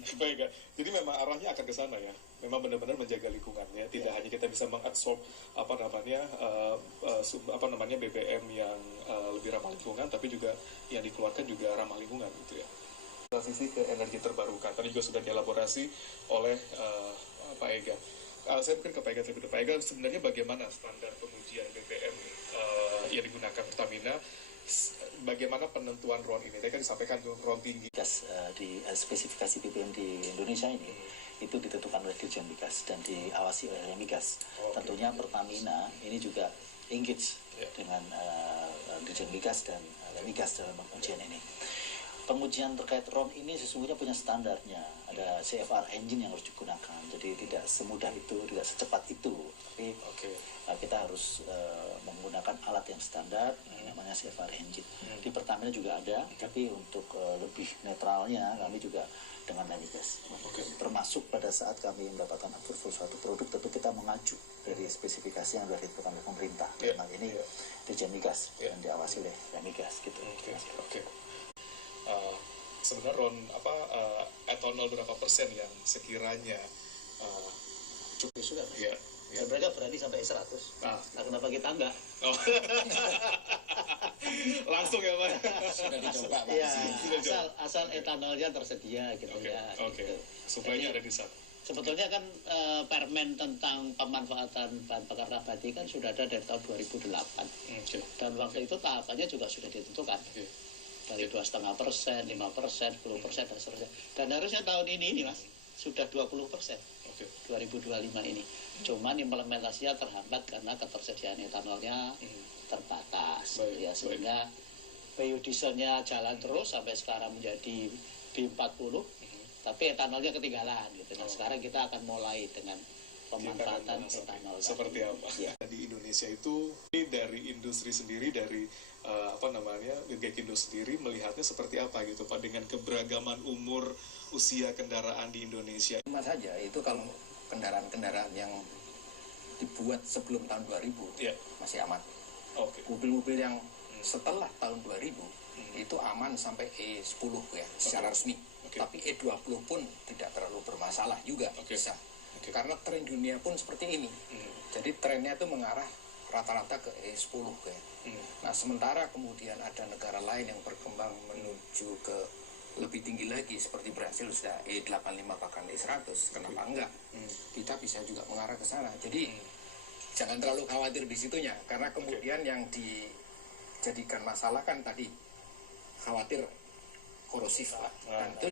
Baik, Kak. Jadi memang arahnya akan ke sana ya. Memang benar-benar menjaga lingkungan ya. Tidak hanya kita bisa mengabsorb BBM yang lebih ramah lingkungan, tapi juga yang dikeluarkan juga ramah lingkungan gitu ya. Transisi ke energi terbarukan. Tadi juga sudah dielaborasi oleh Pak Ega. Saya mungkin ke Pak Ega terlebih dahulu. Pak Ega, sebenarnya bagaimana standar pengujian BBM yang digunakan Pertamina? Bagaimana penentuan RON ini? Tadi kan disampaikan RON tinggi. Gas di spesifikasi BBM di Indonesia ini itu ditentukan oleh Dirjen Migas dan diawasi oleh Migas. Tentunya Pertamina ini juga engage dengan Dirjen Migas dan Migas dalam pengujian ini. Pengujian terkait RON ini sesungguhnya punya standarnya. Ada CFR engine yang harus digunakan. Jadi tidak semudah itu, tidak secepat itu. Tapi kita harus menggunakan alat yang standar, namanya CFR engine. Di Pertamina juga ada, tapi untuk lebih netralnya kami juga dengan Migas. Termasuk pada saat kami mendapatkan approval suatu produk, tentu kita mengacu dari spesifikasi yang sudah ditentukan oleh pemerintah. Dalam ini Dirjen Migas dan diawasi oleh Migas gitu. Sebenarnya RON etanol berapa persen yang sekiranya cukup sudah? Ya. Mereka berani sampai 100. Nah, kenapa kita enggak? Oh. Langsung ya, Pak? Sudah dicoba, Pak. Ya, asal etanolnya tersedia gitu ya. Gitu. Suplainya ada di sana. Sebetulnya kan permen tentang pemanfaatan bahan bakar nabati kan sudah ada dari tahun 2008. Dan waktu itu tahapannya juga sudah ditentukan. Dari 2,5%, 5%, 10%, dan seterusnya. Dan harusnya tahun ini Mas, sudah 20%. 2025 ini. Cuman implementasinya terhambat karena ketersediaan etanolnya terbatas. Sehingga biodieselnya jalan terus sampai sekarang menjadi B40, tapi etanolnya ketinggalan gitu. Nah, sekarang kita akan mulai dengan pemanfaatan etanol. Seperti apa? Di Indonesia itu dari industri sendiri, dari Gekindo sendiri melihatnya seperti apa gitu Pak, dengan keberagaman umur usia kendaraan di Indonesia? Cuma saja itu kalau kendaraan-kendaraan yang dibuat sebelum tahun 2000 masih aman. Mobil-mobil yang setelah tahun 2000 itu aman sampai E10 ya secara resmi. Tapi E20 pun tidak terlalu bermasalah juga bisa. Karena tren dunia pun seperti ini. Jadi trennya itu mengarah rata-rata ke E10 ya. Nah, sementara kemudian ada negara lain yang berkembang menuju ke lebih tinggi lagi seperti Brasil sudah E85 bahkan E100. Kenapa enggak? Kita bisa juga mengarah ke sana. Jadi jangan terlalu khawatir di situnya, karena kemudian yang dijadikan masalah kan tadi khawatir korosif Pak. Dan itu